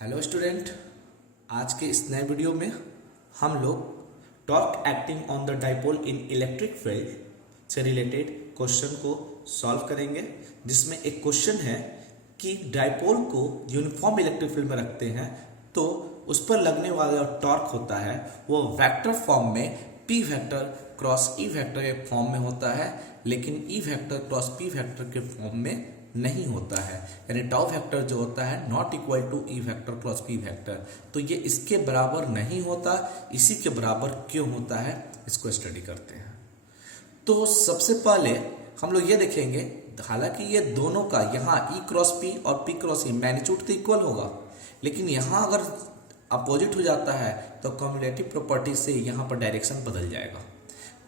Hello student. आज के इस नए वीडियो में हम लोग torque acting on the dipole in electric field से रिलेटेड क्वेश्चन को सॉल्व करेंगे, जिसमें एक क्वेश्चन है कि डाइपोल को यूनिफॉर्म इलेक्ट्रिक फील्ड में रखते हैं तो उस पर लगने वाला जो टॉर्क होता है वो वेक्टर फॉर्म में P vector cross E vector के फॉर्म में होता है, लेकिन ई वेक्टर क्रॉस पी वेक्टर के फॉर्म में नहीं होता है। यानी टाउ वेक्टर जो होता है not equal to e vector cross p vector, तो ये इसके बराबर नहीं होता। इसी के बराबर क्यों होता है, इसको स्टडी करते हैं। तो सबसे पहले हम लोग ये देखेंगे, हालांकि ये दोनों का यहाँ ई क्रॉस पी और पी क्रॉस ई मैग्नीट्यूड तो इक्वल होगा, लेकिन यहाँ अगर अपोजिट हो जाता है तो कम्युलेटिव प्रॉपर्टी से यहाँ पर डायरेक्शन बदल जाएगा।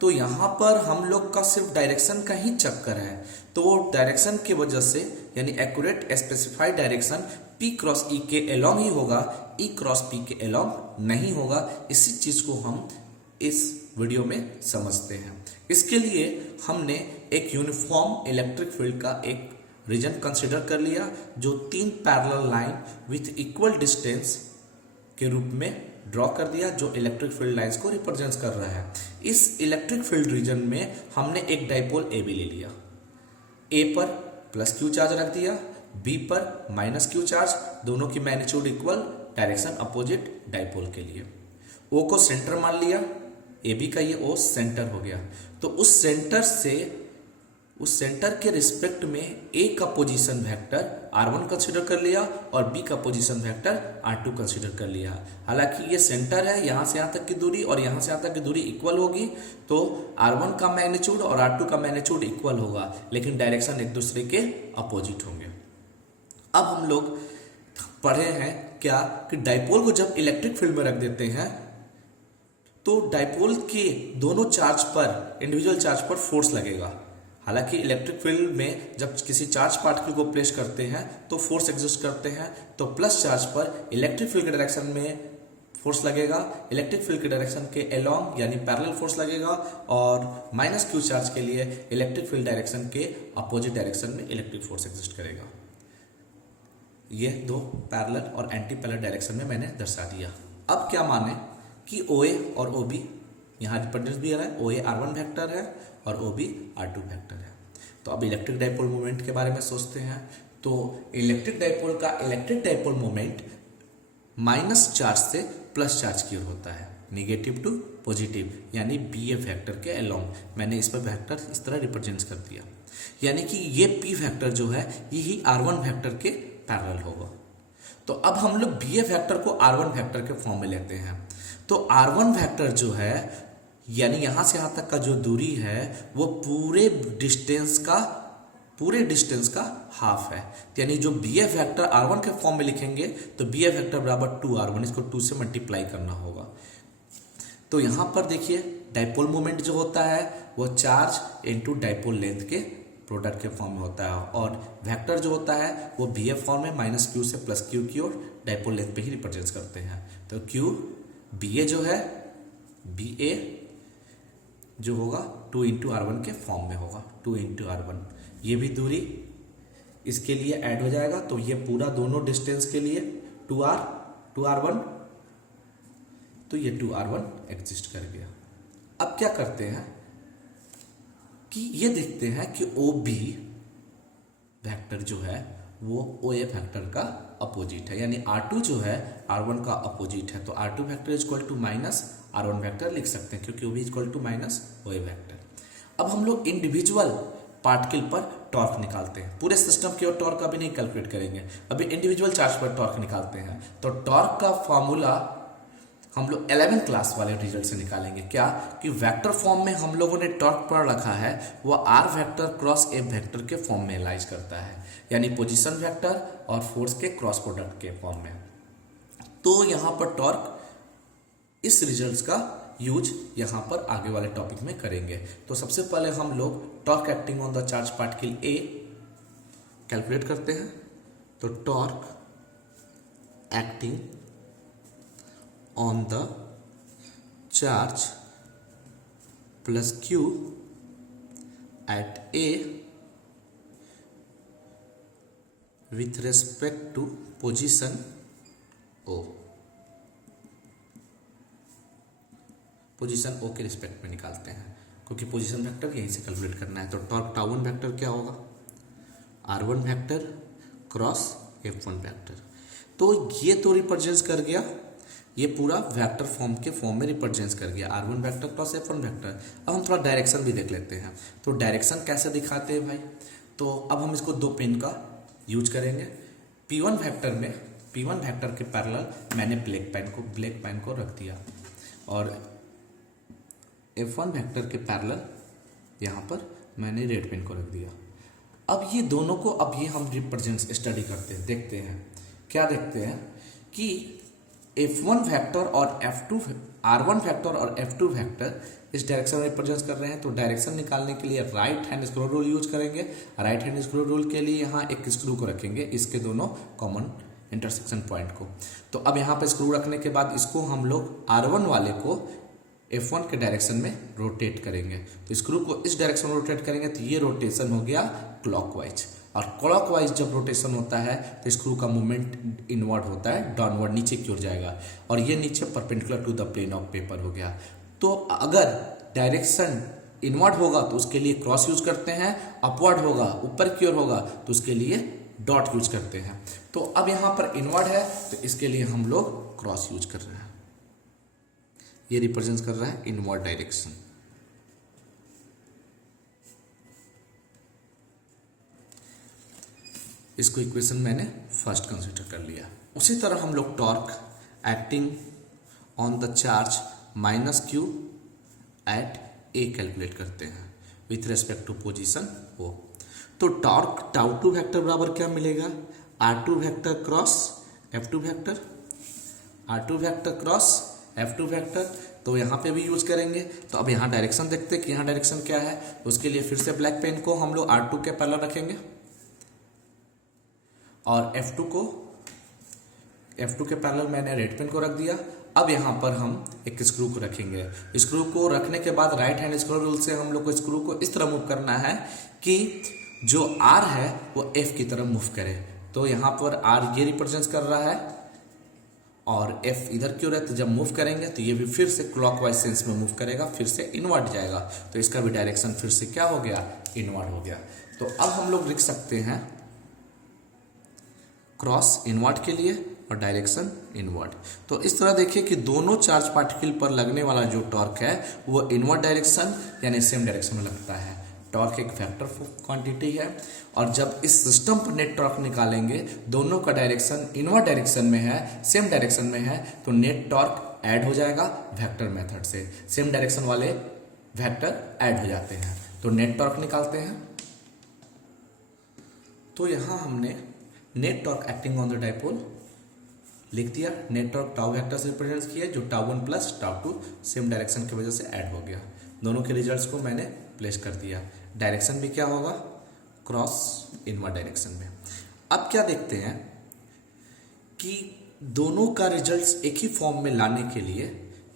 तो यहाँ पर हम लोग का सिर्फ डायरेक्शन का ही चक्कर है, तो वो डायरेक्शन की वजह से यानी accurate specified direction P cross E के एलोंग ही होगा, E क्रॉस P के एलोंग नहीं होगा। इसी चीज को हम इस वीडियो में समझते हैं। इसके लिए हमने एक यूनिफॉर्म इलेक्ट्रिक फील्ड का एक रीजन कंसिडर कर लिया, जो तीन parallel line with equal distance के रूप में ड्रॉ कर दिया, जो इलेक्ट्रिक फील्ड लाइंस को रिप्रेजेंट कर रहा है। इस इलेक्ट्रिक फील्ड रीजन में हमने एक डाइपोल ए बी ले लिया। ए पर प्लस क्यू चार्ज रख दिया, बी पर माइनस क्यू चार्ज, दोनों की magnitude equal, direction opposite dipole के लिए। ओ को सेंटर मान लिया, ए बी का ये ओ सेंटर हो गया। तो उस सेंटर के रिस्पेक्ट में ए का पोजीशन वेक्टर r1 कंसीडर कर लिया और बी का पोजीशन वेक्टर r2 कंसीडर कर लिया। हालांकि ये सेंटर है, यहां से यहां तक की दूरी और यहां से यहां तक की दूरी इक्वल होगी, तो r1 का मैग्नीट्यूड और r2 का मैग्नीट्यूड इक्वल होगा, लेकिन डायरेक्शन एक दूसरे के अपोजिट होंगे। अब हम लोग पढ़े हैं क्या कि डाइपोल को जब इलेक्ट्रिक फील्ड में रख देते हैं तो डाइपोल के दोनों चार्ज पर, इंडिविजुअल चार्ज पर फोर्स लगेगा। हालांकि इलेक्ट्रिक फील्ड में जब किसी चार्ज पार्टिकल को प्लेस करते हैं तो फोर्स एग्जिस्ट करते हैं, तो प्लस चार्ज पर इलेक्ट्रिक फील्ड के डायरेक्शन में फोर्स लगेगा, इलेक्ट्रिक फील्ड के डायरेक्शन के अलोंग यानी पैरेलल फोर्स लगेगा, और माइनस क्यू चार्ज के लिए इलेक्ट्रिक फील्ड डायरेक्शन के अपोजिट डायरेक्शन में इलेक्ट्रिक फोर्स एग्जिस्ट करेगा। ये दो पैरेलल और एंटी पैरेलल डायरेक्शन में मैंने दर्शा दिया। अब क्या माने कि ओ ए और ओ बी यहाँ रिप्रेजेंट भी है, ओ ए r1 वेक्टर है और ओ बी r2 वेक्टर है। तो अब इलेक्ट्रिक डाइपोल मोमेंट के बारे में सोचते हैं। तो इलेक्ट्रिक डाइपोल का electric dipole moment minus charge से प्लस चार्ज की ओर होता है, निगेटिव टू पॉजिटिव, यानी बी ए वेक्टर के अलोंग। मैंने इस पर वेक्टर इस तरह रिप्रेजेंट कर दिया, यानी कि ये पी वेक्टर जो है यही r1 वेक्टर के पैरेलल होगा। तो अब हम लोग बी ए वेक्टर को r1 वेक्टर के फॉर्म में लेते हैं। तो r1 वेक्टर जो है यानी यहां से यहां तक का जो दूरी है वो पूरे डिस्टेंस का हाफ है। यानी जो बी ए वेक्टर r1 के फॉर्म में लिखेंगे तो बी ए वेक्टर बराबर 2r1, इसको 2 से मल्टीप्लाई करना होगा। तो यहां पर देखिए डाइपोल मोमेंट जो होता है वो चार्ज इनटू डाइपोल लेंथ के प्रोडक्ट के फॉर्म में होता है, और वेक्टर जो होता है वो बी ए फॉर्म में माइनस क्यू से प्लस क्यू की ओर डाइपोल लेंथ पे ही रिप्रेजेंट करते हैं। तो क्यू बी ए जो है, बी ए जो होगा 2 इंटू r1 के फॉर्म में होगा, 2 इंटू r1। ये भी दूरी इसके लिए ऐड हो जाएगा, तो ये पूरा दोनों डिस्टेंस के लिए 2r1, तो ये 2r1 एग्जिस्ट कर गया। अब क्या करते हैं कि ये देखते हैं कि ओ बी वेक्टर जो है वो ओ ए वेक्टर का अपोजिट है, यानी r2 जो है r1 का अपोजिट है। तो r2 vector is equal to minus r1 vector लिख सकते हैं, क्योंकि वो भी equal to minus O A vector. अब हम लोग इंडिविजुअल पार्टिकल पर टॉर्क निकालते हैं, पूरे सिस्टम की ओर टॉर्क अभी नहीं कैलकुलेट करेंगे, अभी इंडिविजुअल चार्ज पर टॉर्क निकालते हैं। तो टॉर्क का फॉर्मूला हम लोग 11th क्लास वाले रिजल्ट से निकालेंगे। क्या कि वेक्टर फॉर्म में हम लोगों ने टॉर्क पढ़ रखा है वो r vector cross a vector के फॉर्म में एनालाइज करता है, यानी पोजीशन वेक्टर और फोर्स के क्रॉस प्रोडक्ट के फॉर्म में। तो यहाँ पर टॉर्क इस रिजल्ट्स का यूज यहाँ पर आगे वाले टॉपिक में करेंगे। तो सबसे पहले हम लोग torque acting on the charge particle A calculate करते हैं। तो torque acting on the charge plus Q at A with respect to position O, position O के रिस्पेक्ट में निकालते हैं, क्योंकि पोजीशन वेक्टर यहीं से कैलकुलेट करना है। तो टॉर्क टाउ वन वेक्टर क्या होगा, R1 vector cross F1 vector. तो ये तो रिप्रेजेंट कर गया, ये पूरा वेक्टर फॉर्म के फॉर्म में रिप्रेजेंट कर गया R1 vector cross F1 vector. अब हम थोड़ा डायरेक्शन भी देख लेते हैं। तो डायरेक्शन कैसे दिखाते हैं भाई, तो अब हम इसको 2 पेन का यूज करेंगे। P1 वेक्टर के पैरेलल मैंने ब्लैक पेन को रख दिया, और F1 वेक्टर के पैरेलल यहाँ पर मैंने रेड पेन को रख दिया। अब ये दोनों को अब ये हम रिप्रेजेंट स्टडी करते हैं, देखते हैं क्या देखते हैं कि F1 वेक्टर और R1 वेक्टर और F2 वेक्टर इस डायरेक्शन में रिप्रेजेंट कर रहे हैं। तो डायरेक्शन निकालने के लिए right hand screw rule use करेंगे। राइट हैंड स्क्रू रूल के लिए यहाँ एक स्क्रू को रखेंगे, इसके दोनों कॉमन इंटरसेक्शन पॉइंट को। तो अब यहाँ पे स्क्रू रखने के बाद इसको हम लोग R1 वाले को F1 के डायरेक्शन में रोटेट करेंगे। तो स्क्रू को इस डायरेक्शन में रोटेट करेंगे तो ये रोटेशन हो गया क्लॉकवाइज, और क्लॉकवाइज जब रोटेशन होता है तो स्क्रू का मूवमेंट इनवर्ड होता है, डाउनवर्ड नीचे की ओर जाएगा, और ये नीचे perpendicular to the plane of paper हो गया। तो अगर डायरेक्शन इनवर्ड होगा तो उसके लिए क्रॉस यूज करते हैं, अपवर्ड होगा ऊपर की ओर होगा तो उसके लिए डॉट यूज करते हैं। तो अब यहाँ पर इनवर्ड है तो इसके लिए हम लोग क्रॉस यूज कर रहे हैं। ये रिप्रेजेंट कर रहा है इनवर्ड डायरेक्शन। इसको इक्वेशन मैंने फर्स्ट कंसीडर कर लिया। उसी तरह हम लोग torque acting on the charge minus q at a calculate करते हैं with respect to position O. तो टॉर्क टाउ टू वेक्टर बराबर क्या मिलेगा, R2 vector cross F2 vector, R2 vector cross F2 vector. तो यहाँ पे भी यूज करेंगे। तो अब यहाँ डायरेक्शन देखते हैं कि यहाँ डायरेक्शन क्या है। उसके लिए फिर से ब्लैक पेन को हम लोग R2 के पैरेलल रखेंगे, और F2 के पैरेलल मैंने रेड पेन को रख दिया। अब यहाँ पर हम एक स्क्रू को रखेंगे। स्क्रू को रखने के बाद राइट हैंड स्क्रू रूल से हम लोग को स्क्रू को इस तरह मूव करना है कि जो R है वो F की तरफ मूव करे। तो यहाँ पर R ये रिप्रेजेंट कर रहा है और F इधर की ओर है, तो जब मूव करेंगे तो ये भी फिर से क्लॉकवाइज सेंस में मूव करेगा, फिर से इनवर्ड जाएगा। तो इसका भी डायरेक्शन फिर से क्या हो गया, इनवर्ड हो गया। तो अब हम लोग लिख सकते हैं क्रॉस इनवर्ड के लिए और डायरेक्शन इनवर्ड। तो इस तरह देखिए कि दोनों चार्ज पार्टिकल पर लगने वाला जो टॉर्क है वो इनवर्ड डायरेक्शन यानी सेम डायरेक्शन में लगता है। टॉर्क एक वेक्टर क्वांटिटी है, और जब इस सिस्टम पर नेट टॉर्क निकालेंगे दोनों का डायरेक्शन इनवर्ड डायरेक्शन में है, सेम डायरेक्शन में है, तो नेट टॉर्क ऐड हो जाएगा वेक्टर मेथड से। सेम डायरेक्शन वाले वेक्टर ऐड हो जाते हैं, तो नेट टॉर्क निकालते हैं। तो यहां हमने net torque acting on the dipole लिख दिया। नेट टॉर्क टाउ वेक्टर से रिप्रेजेंट किया, जो tau one plus tau two same direction की वजह से ऐड हो गया। दोनों के रिजल्ट्स को मैंने प्लेस कर दिया। डायरेक्शन भी क्या होगा, क्रॉस इनवर्ड डायरेक्शन में। अब क्या देखते हैं कि दोनों का रिजल्ट्स एक ही फॉर्म में लाने के लिए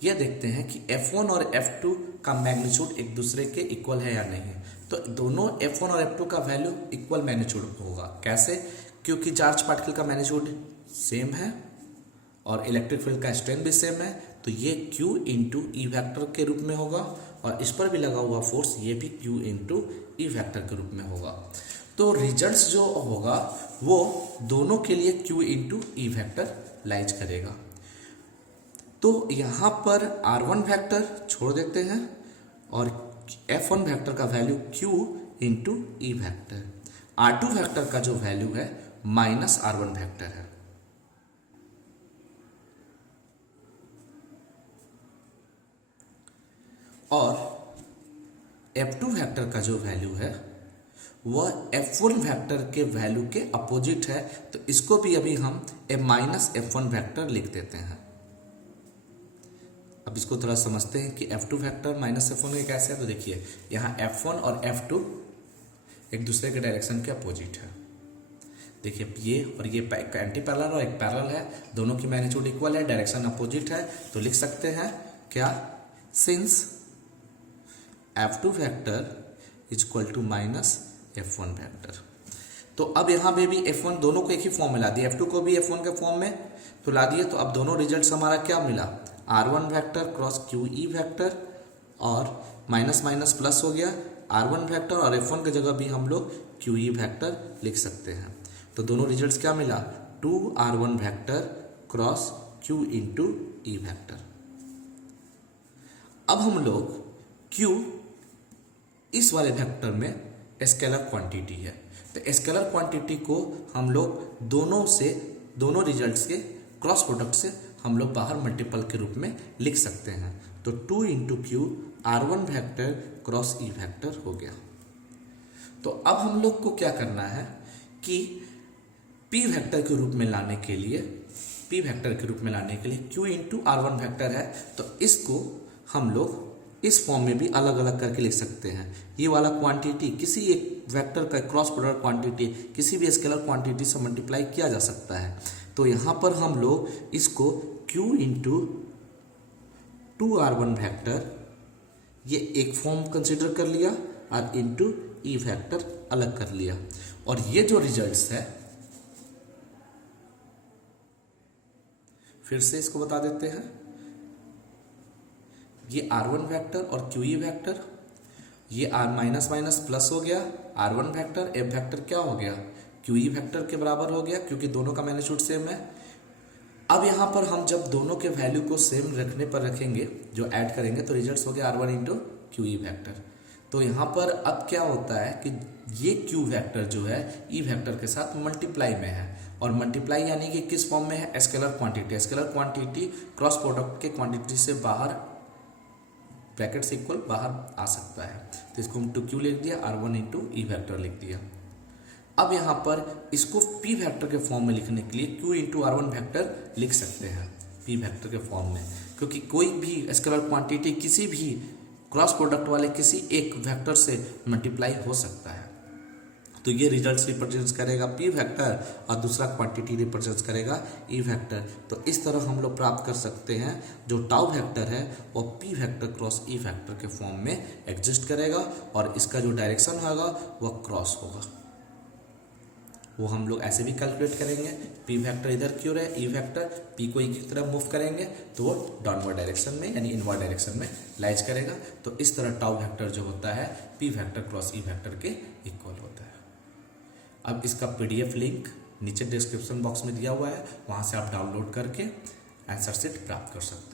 यह देखते हैं कि F1 और F2 का मैग्नीट्यूड एक दूसरे के इक्वल है या नहीं। तो दोनों F1 और F2 का वैल्यू इक्वल मैग्नीट्यूड होगा। कैसे, क्योंकि चार्ज पार्टिकल का मैग्नीट्यूड सेम है और इलेक्ट्रिक फील्ड का स्ट्रेंथ भी सेम है, तो ये Q इंटू ई वैक्टर के रूप में होगा, और इस पर भी लगा हुआ फोर्स ये भी Q इंटू ई वैक्टर के रूप में होगा। तो रिजल्ट्स जो होगा वो दोनों के लिए Q into E vector lies करेगा। तो यहाँ पर R1 वैक्टर छोड़ देते हैं और F1 वैक्टर का value Q into E vector. R2 vector का जो वैल्यू है माइनस R1 वैक्टर है। और F2 वेक्टर का जो वैल्यू है वह F1 वेक्टर के वैल्यू के अपोजिट है, तो इसको भी अभी हम माइनस F1 वेक्टर लिख देते हैं। अब इसको थोड़ा समझते हैं कि F2 वेक्टर माइनस F1 के कैसे है। तो देखिए यहाँ F1 और F2 एक दूसरे के डायरेक्शन के अपोजिट है। देखिए ये और ये एंटी पैरेलल और एक पैरेलल है, दोनों की मैग्नीट्यूड इक्वल है, डायरेक्शन अपोजिट है। तो लिख सकते हैं क्या, since F2 vector is equal to minus F1 vector. तो अब यहाँ पे भी F1 दोनों को एक ही फॉर्म में ला दिया, F2 को भी F1 के फॉर्म में तो ला दिए। तो अब दोनों रिजल्ट्स हमारा क्या मिला, R1 vector cross QE vector और माइनस माइनस प्लस हो गया R1 वेक्टर, और F1 की जगह भी हम लोग QE वेक्टर लिख सकते हैं। तो दोनों रिजल्ट्स क्या मिला, 2R1 vector cross Q into E vector. अब हम लोग Q इस वाले वेक्टर में स्केलर क्वांटिटी है, तो स्केलर क्वांटिटी को हम लोग दोनों रिजल्ट्स के क्रॉस प्रोडक्ट से हम लोग बाहर मल्टीपल के रूप में लिख सकते हैं। तो 2 into Q R1 vector cross E vector हो गया। तो अब हम लोग को क्या करना है कि P वेक्टर के रूप में लाने के लिए Q इंटू R1 वेक्टर है, तो इसको हम लोग इस फॉर्म में भी अलग अलग करके लिख सकते हैं। ये वाला क्वांटिटी किसी एक वेक्टर का क्रॉस प्रोडक्ट क्वांटिटी किसी भी स्केलर क्वांटिटी से मल्टीप्लाई किया जा सकता है। तो यहाँ पर हम लोग इसको Q इंटू 2R1 वेक्टर ये एक फॉर्म कंसिडर कर लिया और इंटू E वेक्टर अलग कर लिया। और ये जो रिजल्ट्स है, फिर से इसको बता देते हैं, ये R1 वेक्टर और QE वेक्टर, ये R माइनस माइनस प्लस हो गया R1 वेक्टर, F वेक्टर क्या हो गया QE वेक्टर के बराबर हो गया, क्योंकि दोनों का मैग्नीट्यूड सेम है। अब यहाँ पर हम जब दोनों के वैल्यू को सेम रखने पर रखेंगे, जो ऐड करेंगे, तो रिजल्ट्स हो गया R1 इंटू QE वेक्टर। तो यहाँ पर अब क्या होता है कि ये Q वेक्टर जो है E वेक्टर के साथ मल्टीप्लाई में है, और मल्टीप्लाई यानी कि किस फॉर्म में है, स्केलर क्वांटिटी क्रॉस प्रोडक्ट के क्वांटिटी से बाहर ब्रैकेट से इक्वल बाहर आ सकता है। तो इसको हम 2Q लिख दिया, R1 इंटू E वेक्टर लिख दिया। अब यहाँ पर इसको P वेक्टर के फॉर्म में लिखने के लिए Q इंटू R1 वेक्टर लिख सकते हैं P वेक्टर के फॉर्म में, क्योंकि कोई भी स्केलर क्वांटिटी किसी भी क्रॉस प्रोडक्ट वाले किसी एक वेक्टर से मल्टीप्लाई हो सकता है। तो ये रिजल्ट्स रिप्रेजेंट करेगा P वेक्टर और दूसरा क्वांटिटी रिप्रेजेंट करेगा E वेक्टर। तो इस तरह हम लोग प्राप्त कर सकते हैं जो टाउ वेक्टर है वो P vector cross E vector के फॉर्म में एग्जिस्ट करेगा, और इसका जो डायरेक्शन होगा वह क्रॉस होगा। वो हम लोग ऐसे भी कैलकुलेट करेंगे, P वेक्टर इधर क्यों रहे, E वेक्टर P को E की तरफ मूव करेंगे तो वो डाउनवर्ड डायरेक्शन में यानी इनवर्ड डायरेक्शन में लाइज करेगा। तो इस तरह टाउ वेक्टर जो होता है P vector cross E vector के इक्वल होता है। अब इसका PDF लिंक नीचे डिस्क्रिप्शन बॉक्स में दिया हुआ है, वहाँ से आप डाउनलोड करके आंसर शीट प्राप्त कर सकते हैं।